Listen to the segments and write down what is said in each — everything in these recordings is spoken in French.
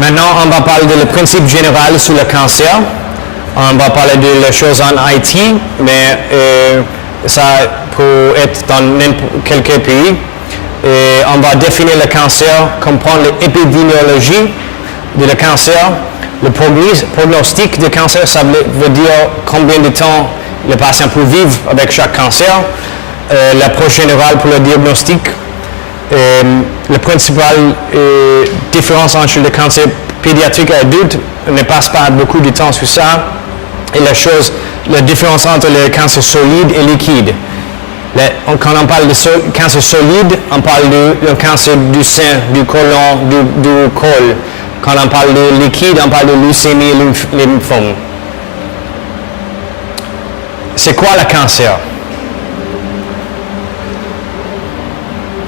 Maintenant, on va parler de le principe général sur le cancer. On va parler de les choses en Haïti, mais ça peut être dans quelques pays. Et on va définir le cancer, comprendre l'épidémiologie de le cancer, le prognostic de cancer, ça veut dire combien de temps le patient peut vivre avec chaque cancer, l'approche générale pour le diagnostic, la principale différence entre le cancer pédiatrique et adulte, on ne passe pas beaucoup de temps sur ça, et la différence entre le cancer solide et liquide. Quand on parle de cancer solide, on parle de cancer du sein, du côlon, du col. Quand on parle de liquide, on parle de leucémie et lymphome. C'est quoi le cancer?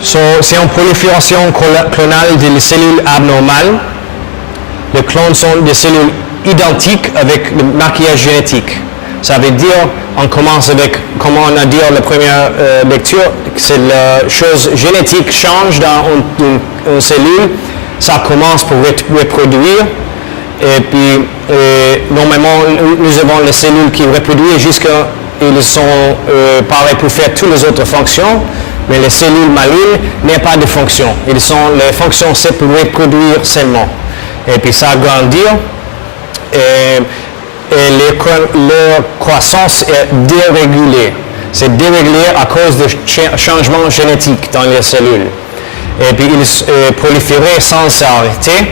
C'est une prolifération clonale des cellules abnormales. Les clones sont des cellules identiques avec le maquillage génétique. Ça veut dire, on commence avec, comme on a dit la première lecture, c'est la chose génétique change dans une cellule, ça commence pour reproduire, et puis normalement nous avons les cellules qui reproduisent jusqu'à ils sont pareils pour faire toutes les autres fonctions, mais les cellules malignes n'ont pas de fonction. Les fonctions c'est pour reproduire seulement. Et puis ça grandit. Et leur croissance est dérégulée. C'est dérégulé à cause de changements génétiques dans les cellules. Et puis ils prolifèrent sans s'arrêter.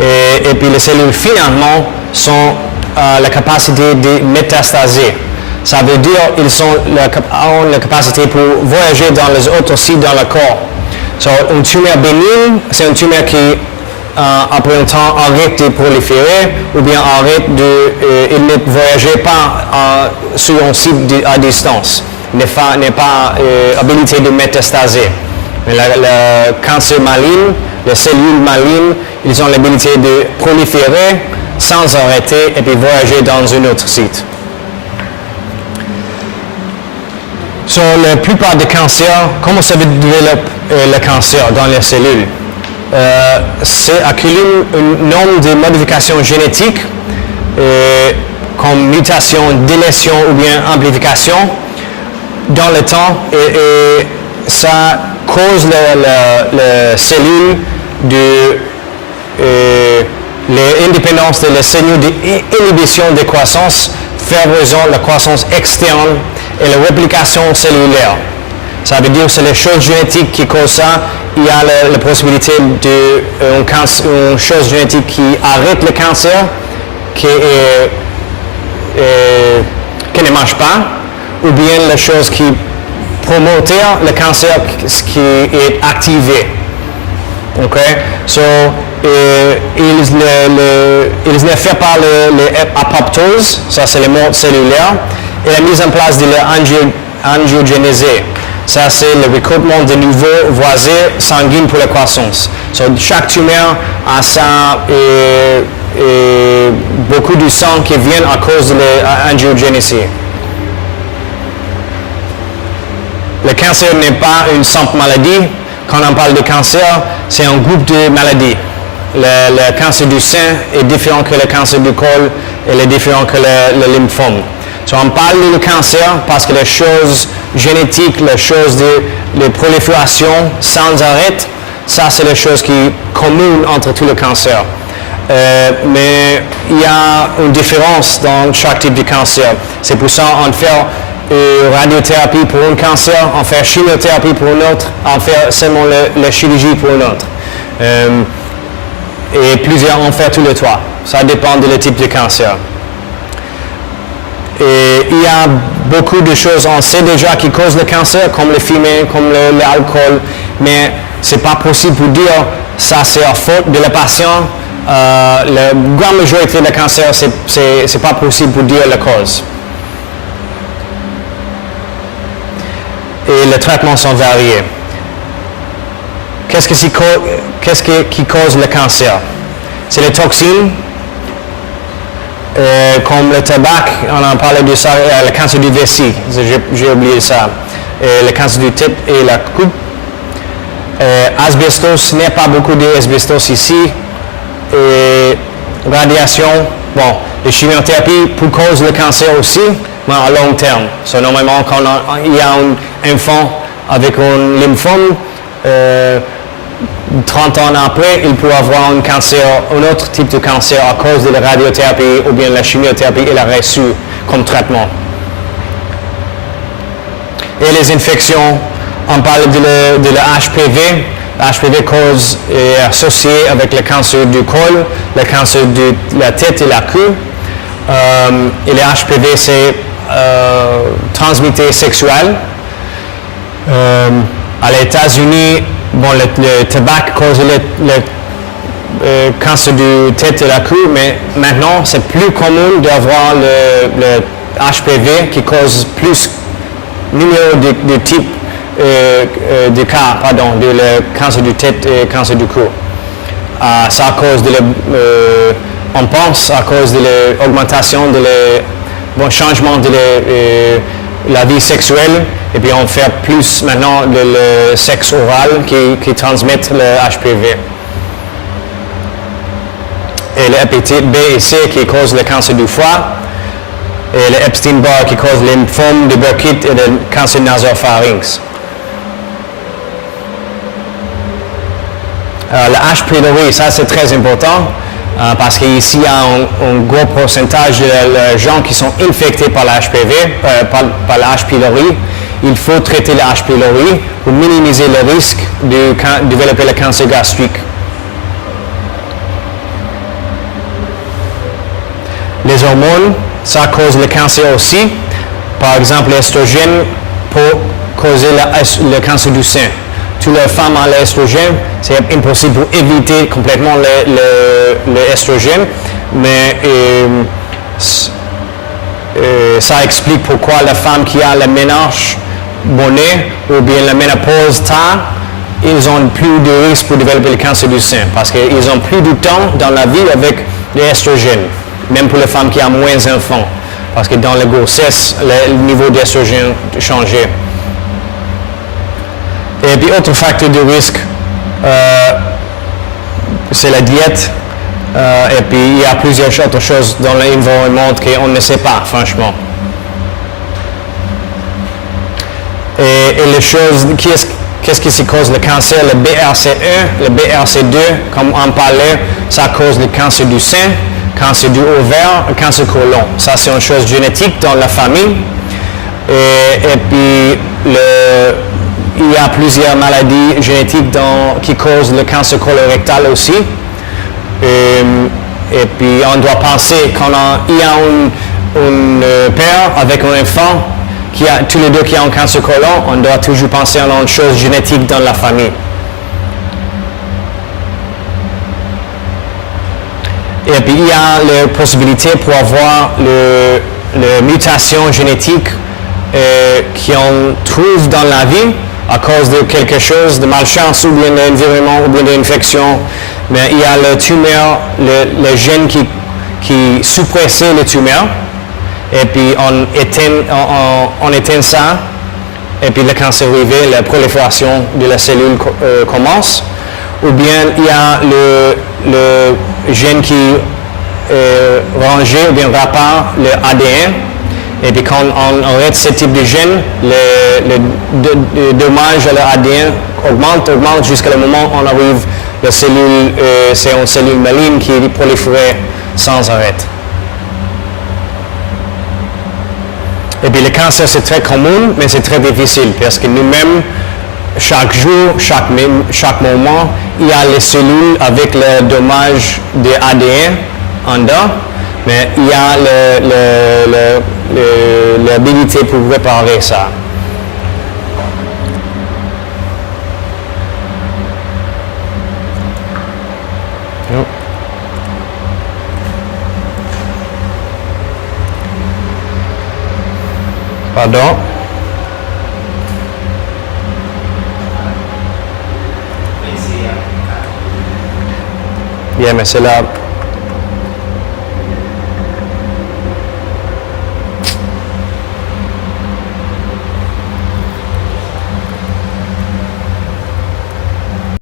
Et puis les cellules finalement ont la capacité de métastaser. Ça veut dire qu'ils ont la capacité pour voyager dans les autres sites dans le corps. Une tumeur bénigne, c'est une tumeur qui après un temps arrête de proliférer ou bien arrête il ne voyage pas sur un site à distance, n'est pas habilité de métastaser. Mais le cancer maligne, les cellules malignes, ils ont l'habilité de proliférer sans arrêter et puis voyager dans un autre site. La plupart des cancers, comment ça développe le cancer dans les cellules? C'est accumule un nombre de modifications génétiques comme mutation, délétion ou bien amplification dans le temps et ça cause la cellule de l'indépendance de la cellule d'inhibition de croissance favorisant la croissance externe et la réplication cellulaire. Ça veut dire que c'est les choses génétiques qui causent ça. Il y a la possibilité d'une chose génétique qui arrête le cancer, qui ne marche pas, ou bien la chose qui promote le cancer qui est activé. OK? Ils ne font pas l'apoptose, ça c'est le mort cellulaire, et la mise en place de l'angiogénèse. Ça, c'est le recrutement de nouveaux voisins sanguins pour la croissance. Chaque tumeur a ça et beaucoup de sang qui vient à cause de l'angiogénèse. Le cancer n'est pas une simple maladie. Quand on parle de cancer, c'est un groupe de maladies. Le cancer du sein est différent que le cancer du col et il est différent que le lymphome. On parle de cancer parce que les choses génétiques, les choses de prolifération sans arrêt, ça c'est les choses qui sont communes entre tous les cancers. Mais il y a une différence dans chaque type de cancer. C'est pour ça qu'on fait radiothérapie pour un cancer, on fait chimiothérapie pour un autre, on fait seulement la chirurgie pour un autre. Et plusieurs on fait tous les trois. Ça dépend de le type de cancer. Et il y a beaucoup de choses, on sait déjà qui causent le cancer, comme le fumée, comme l'alcool, mais ce n'est pas possible pour dire ça c'est la faute de la patient. La grande majorité des cancers, c'est pas possible pour dire la cause. Et les traitements sont variés. Qu'est-ce qui cause le cancer? C'est les toxines. Comme le tabac, on en parlait de ça, le cancer du vessie, j'ai oublié ça, le cancer du tête et la coupe. Asbestos, il n'y a pas beaucoup d'asbestos ici. et radiation, bon, les chimiothérapies pour cause le cancer aussi, mais à long terme. So, normalement, quand il y a un enfant avec un lymphome, 30 ans après, il peut avoir un cancer, un autre type de cancer à cause de la radiothérapie ou bien la chimiothérapie qu'il a reçu comme traitement. Et les infections, on parle de la HPV. La HPV cause est associé avec le cancer du col, le cancer de la tête et la queue. Et le HPV, c'est transmission sexuelle. À les États-Unis, bon, le tabac cause le cancer de tête et la queue, mais maintenant, c'est plus commun d'avoir le HPV qui cause plus numéro de type de cas, pardon, de le cancer du tête et cancer du cou. C'est à cause de on pense à cause de l'augmentation de changement de la vie sexuelle, et puis on fait plus maintenant le sexe oral qui transmet le HPV. Et l'hépatite B et C qui cause le cancer du foie, et le Epstein-Barr qui cause le lymphome de Burkitt et le cancer nasopharynx. Le H. pylori, ça c'est très important parce qu'ici il y a un gros pourcentage de gens qui sont infectés par le HPV, par le H. pylori. Il faut traiter le H. pylori pour minimiser le risque de développer le cancer gastrique. Les hormones, ça cause le cancer aussi. Par exemple, l'estrogène peut causer le cancer du sein. Toutes les femmes ont l'estrogène, c'est impossible pour éviter complètement l'estrogène, mais ça explique pourquoi la femme qui a le ménage bonnet ou bien la ménopause tard, ils ont plus de risque pour développer le cancer du sein parce qu'ils ont plus de temps dans la vie avec l'estrogène, même pour les femmes qui ont moins d'enfants, parce que dans la grossesse, le niveau d'estrogène a changé. Et puis, autre facteur de risque, c'est la diète. Et puis, il y a plusieurs autres choses dans l'environnement qu'on ne sait pas, franchement. Et les choses, qu'est-ce qui cause le cancer? Le BRCA1, le BRCA2, comme on parlait, ça cause le cancer du sein, cancer du ovaire, le cancer côlon. Ça, c'est une chose génétique dans la famille. Et puis, il y a plusieurs maladies génétiques qui causent le cancer colorectal aussi. Et puis, on doit penser quand il y a un père avec un enfant, tous les deux qui ont un cancer colon, on doit toujours penser à une chose génétique dans la famille. Et puis, il y a la possibilité pour avoir la mutation génétique qu'on trouve dans la vie à cause de quelque chose de malchance ou bien d'environnement ou bien d'infection. Mais il y a le tumeur, le gène qui suppressait le tumeur. Et puis on éteint ça. Et puis le cancer arrivé, la prolifération de la cellule commence. Ou bien il y a le gène qui rangeait ou bien répare le ADN. Et puis quand on arrête ce type de gène, le dommage à l'ADN augmente jusqu'à le moment où on arrive la cellule, c'est une cellule maligne qui prolifère sans arrêt. Et puis le cancer c'est très commun, mais c'est très difficile parce que nous-mêmes, chaque jour, chaque moment, il y a les cellules avec le dommage de ADN en dedans, mais il y a l'habilité pour réparer ça. Pardon? Bien, mais c'est là.